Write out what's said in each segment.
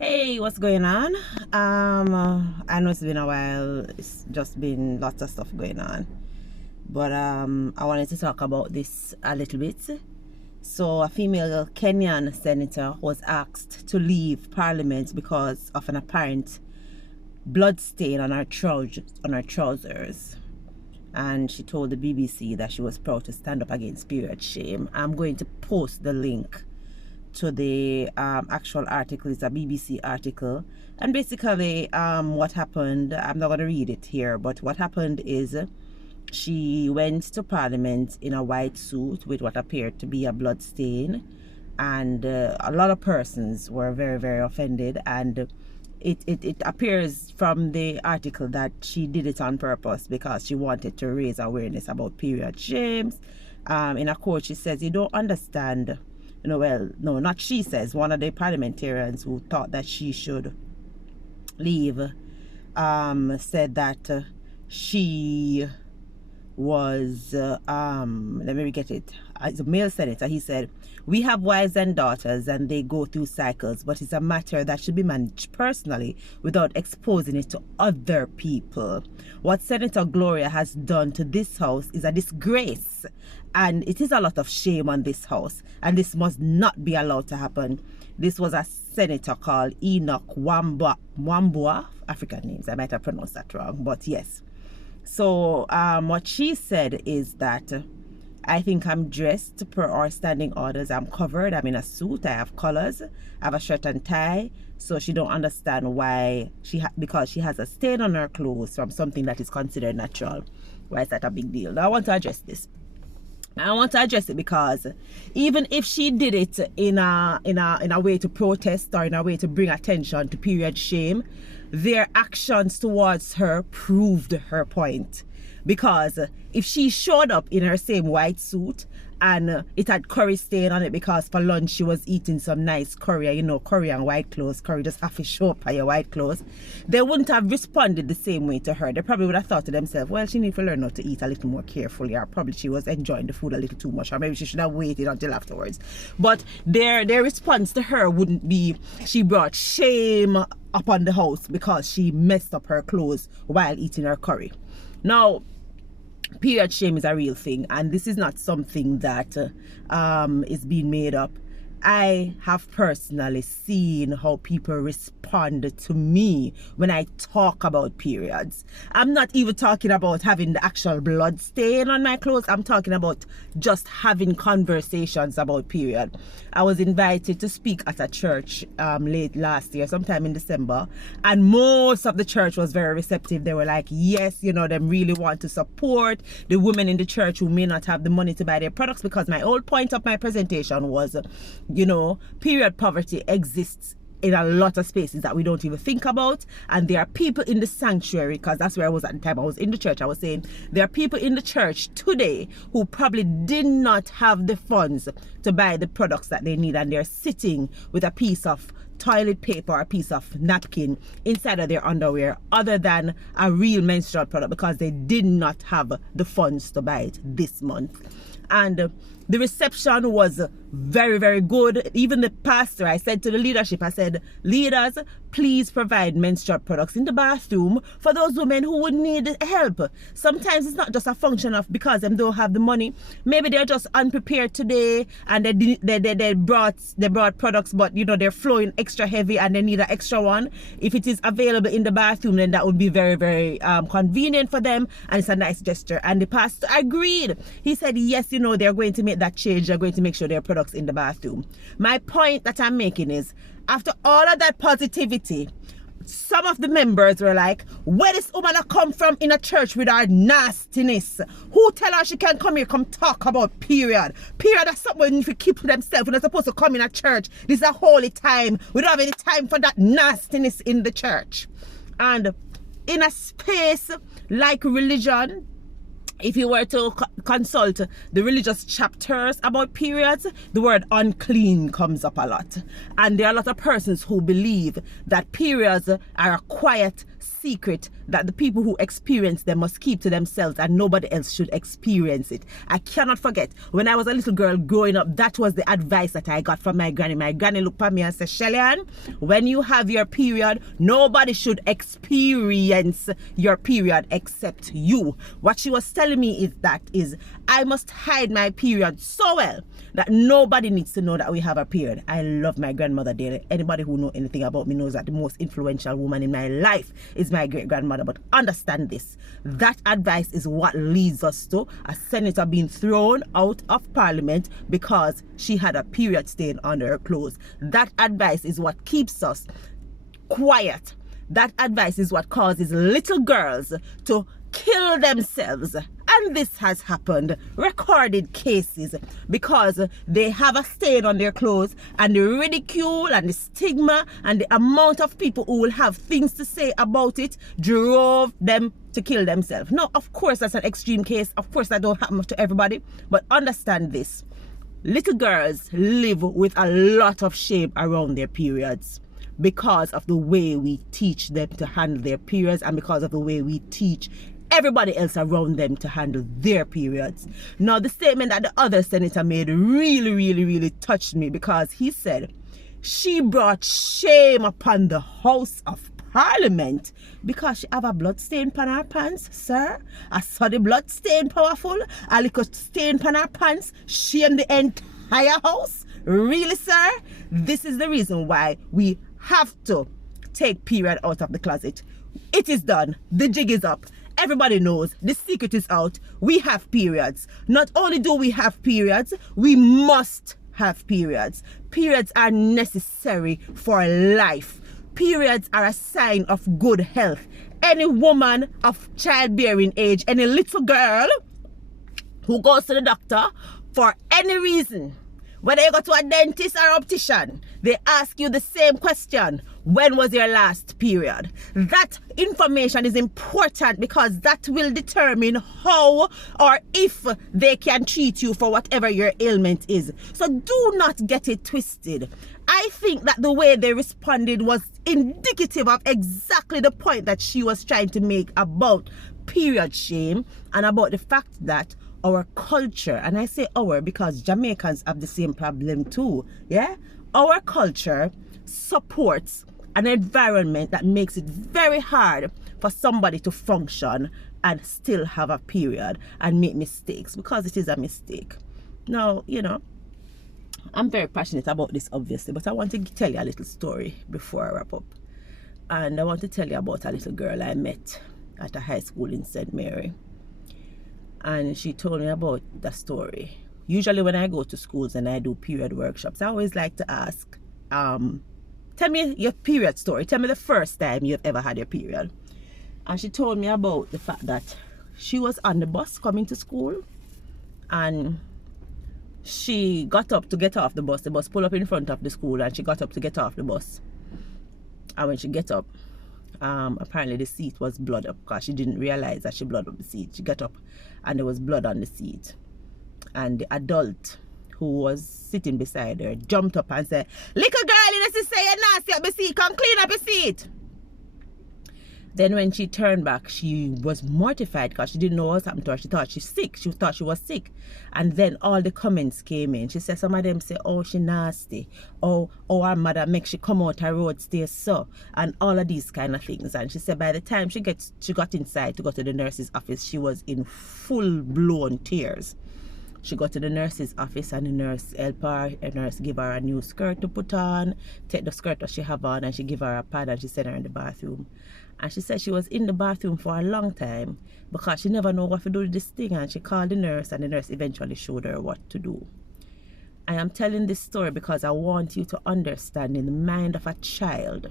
Hey, what's going on? I know it's been a while. It's just been lots of stuff going on. But I wanted to talk about this a little bit. So a female Kenyan senator was asked to leave parliament because of an apparent blood stain on her trousers. And she told the BBC that she was proud to stand up against period shame. I'm going to post the link to the actual article. It's a BBC article, and basically what happened, I'm not going to read it here, but what happened is she went to parliament in a white suit with what appeared to be a blood stain, and a lot of persons were very, very offended, and it appears from the article that she did it on purpose because she wanted to raise awareness about period shames. In a quote, she says, "You don't understand." Well, no, not she says. One of the parliamentarians who thought that she should leave said that she was, let me get it. It's a male senator. He said, "We have wives and daughters and they go through cycles, but it's a matter that should be managed personally without exposing it to other people. What Senator Gloria has done to this house is a disgrace, and it is a lot of shame on this house, and this must not be allowed to happen." This was a senator called Enoch Wambua. African names, I might have pronounced that wrong, but yes. So what she said is that, "I think I'm dressed per our standing orders. I'm covered. I'm in a suit. I have colors. I have a shirt and tie." So she don't understand why because she has a stain on her clothes from something that is considered natural. Why is that a big deal? Now I want to address this. I want to address it because even if she did it in a way to protest or in a way to bring attention to period shame, their actions towards her proved her point. Because if she showed up in her same white suit and it had curry stain on it because for lunch she was eating some nice curry, you know, curry and white clothes, curry just have to show up by your white clothes, they wouldn't have responded the same way to her. They probably would have thought to themselves, well, she needs to learn how to eat a little more carefully, or probably she was enjoying the food a little too much, or maybe she should have waited until afterwards. But their response to her wouldn't be, she brought shame upon the house because she messed up her clothes while eating her curry. Now, period shame is a real thing, and this is not something that is being made up. I have personally seen how people respond to me when I talk about periods. I'm not even talking about having the actual blood stain on my clothes. I'm talking about just having conversations about period. I was invited to speak at a church late last year, sometime in December, and most of the church was very receptive. They were like, yes, you know, them really want to support the women in the church who may not have the money to buy their products, because my whole point of my presentation was, you know, period poverty exists in a lot of spaces that we don't even think about, and there are people in the sanctuary, because that's where I was at the time. I was in the church. I was saying there are people in the church today who probably did not have the funds to buy the products that they need, and they're sitting with a piece of toilet paper or a piece of napkin inside of their underwear other than a real menstrual product because they did not have the funds to buy it this month. And the reception was very, very good. Even the pastor, I said to the leadership, I said, leaders, please provide menstrual products in the bathroom for those women who would need help. Sometimes it's not just a function of because they don't have the money. Maybe they're just unprepared today and they brought products, but you know, they're flowing extra heavy and they need an extra one. If it is available in the bathroom, then that would be very, very convenient for them, and it's a nice gesture. And the pastor agreed. He said, yes, you know, they're going to make that change. They're going to make sure their products in the bathroom. My point that I'm making is, after all of that positivity, some of the members were like, where this woman come from in a church with her nastiness? Who tell her she can't come here, come talk about period? Period is something if you keep to themselves. We're not supposed to come in a church. This is a holy time. We don't have any time for that nastiness in the church. And in a space like religion, if you were to consult the religious chapters about periods, the word unclean comes up a lot. And there are a lot of persons who believe that periods are a quiet secret that the people who experience them must keep to themselves and nobody else should experience it. I cannot forget, when I was a little girl growing up, that was the advice that I got from my granny. My granny looked at me and said, Shelly-Ann, when you have your period, nobody should experience your period except you. What she was telling me is I must hide my period so well that nobody needs to know that we have a period. I love my grandmother dearly. Anybody who knows anything about me knows that the most influential woman in my life is my great-grandmother. But understand this, that advice is what leads us to a senator being thrown out of parliament because she had a period stain on her clothes. That advice is what keeps us quiet. That advice is what causes little girls to kill themselves. And this has happened, recorded cases, because they have a stain on their clothes, and the ridicule and the stigma and the amount of people who will have things to say about it drove them to kill themselves. Now, of course, that's an extreme case. Of course, that don't happen to everybody. But understand this. Little girls live with a lot of shame around their periods because of the way we teach them to handle their periods and because of the way we teach everybody else around them to handle their periods. Now, the statement that the other senator made really touched me, because he said she brought shame upon the House of Parliament because she have a blood stain on her pants, sir. I saw the blood stain powerful. A little stain on her pants shame the entire house. Really, sir? This is the reason why we have to take period out of the closet. It is done. The jig is up. Everybody knows, the secret is out. We have periods. Not only do we have periods, we must have periods. Periods are necessary for life. Periods are a sign of good health. Any woman of childbearing age, any little girl who goes to the doctor for any reason, whether you go to a dentist or optician, they ask you the same question: when was your last period? That information is important because that will determine how or if they can treat you for whatever your ailment is. So do not get it twisted. I think that the way they responded was indicative of exactly the point that she was trying to make about period shame and about the fact that our culture, and I say our because Jamaicans have the same problem too, yeah? Our culture supports an environment that makes it very hard for somebody to function and still have a period and make mistakes, because it is a mistake. Now, you know, I'm very passionate about this, obviously, but I want to tell you a little story before I wrap up. And I want to tell you about a little girl I met at a high school in St. Mary. And she told me about the story. Usually when I go to schools and I do period workshops, I always like to ask, tell me your period story. Tell me the first time you've ever had your period. And she told me about the fact that she was on the bus coming to school, and she got up to get off the bus. The bus pulled up in front of the school, and she got up to get off the bus. And when she get up, apparently the seat was blood up, because she didn't realize that she blood up the seat. She got up and there was blood on the seat. And the adult who was sitting beside her jumped up and said, "Little girl, you just say you're nasty up the seat. Come clean up the seat." Then when she turned back, she was mortified because she didn't know what happened to her. She thought she's sick. She thought she was sick. And then all the comments came in. She said some of them say, "Oh, she nasty. Oh, our mother makes she come out her road stairs so." And all of these kind of things. And she said by the time she got inside to go to the nurse's office, she was in full-blown tears. She got to the nurse's office and the nurse helped her. The nurse gave her a new skirt to put on, take the skirt that she have on, and she gave her a pad and she sent her in the bathroom. And she said she was in the bathroom for a long time because she never know what to do with this thing, and she called the nurse and the nurse eventually showed her what to do. I am telling this story because I want you to understand, in the mind of a child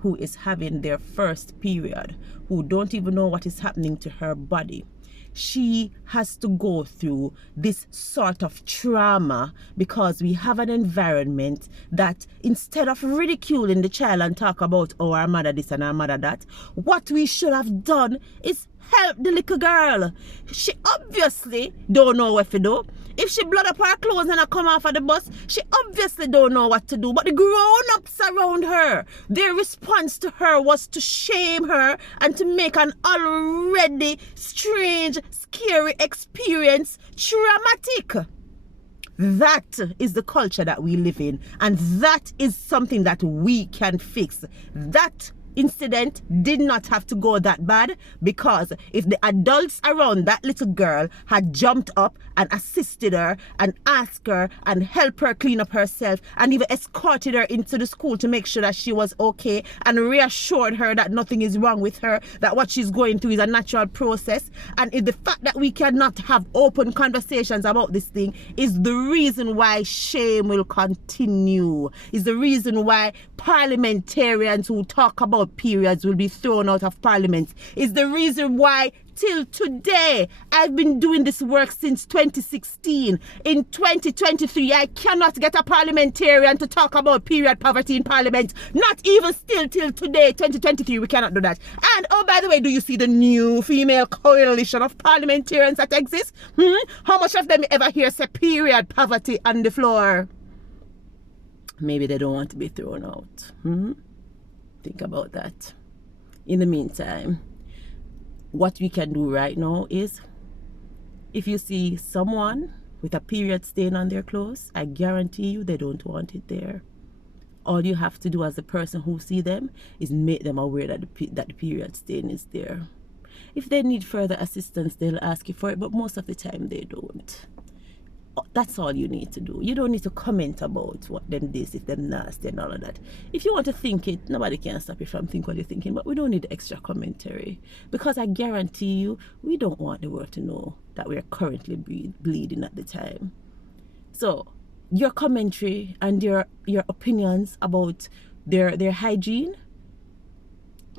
who is having their first period, who don't even know what is happening to her body, she has to go through this sort of trauma because we have an environment that, instead of ridiculing the child and talk about, oh, our mother this and our mother that, what we should have done is help the little girl. She obviously don't know what to do. If she blood up her clothes and I come off of the bus, she obviously don't know what to do. But the grown-ups around her, their response to her was to shame her and to make an already strange, scary experience traumatic. That is the culture that we live in, and that is something that we can fix. That incident did not have to go that bad, because if the adults around that little girl had jumped up and assisted her and asked her and helped her clean up herself and even escorted her into the school to make sure that she was okay and reassured her that nothing is wrong with her, that what she's going through is a natural process, and if the fact that we cannot have open conversations about this thing is the reason why shame will continue, is the reason why parliamentarians who talk about periods will be thrown out of parliament, is the reason why till today I've been doing this work since 2016. In 2023 I cannot get a parliamentarian to talk about period poverty in parliament. Not even still till today, 2023, we cannot do that. And oh, by the way, do you see the new female coalition of parliamentarians that exists? How much of them ever hear say period poverty on the floor? Maybe they don't want to be thrown out. Think about that. In the meantime, what we can do right now is, if you see someone with a period stain on their clothes, I guarantee you they don't want it there. All you have to do as a person who see them is make them aware that the period stain is there. If they need further assistance, they'll ask you for it, but most of the time they don't. That's all you need to do. You don't need to comment about what them this, if them nasty and all of that. If you want to think it, nobody can stop you from thinking what you're thinking, but we don't need extra commentary, because I guarantee you, we don't want the world to know that we're currently bleeding at the time. So your commentary and your opinions about their hygiene,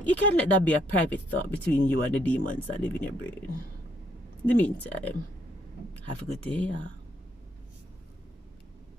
you can let that be a private thought between you and the demons that live in your brain. In the meantime, have a good day, y'all.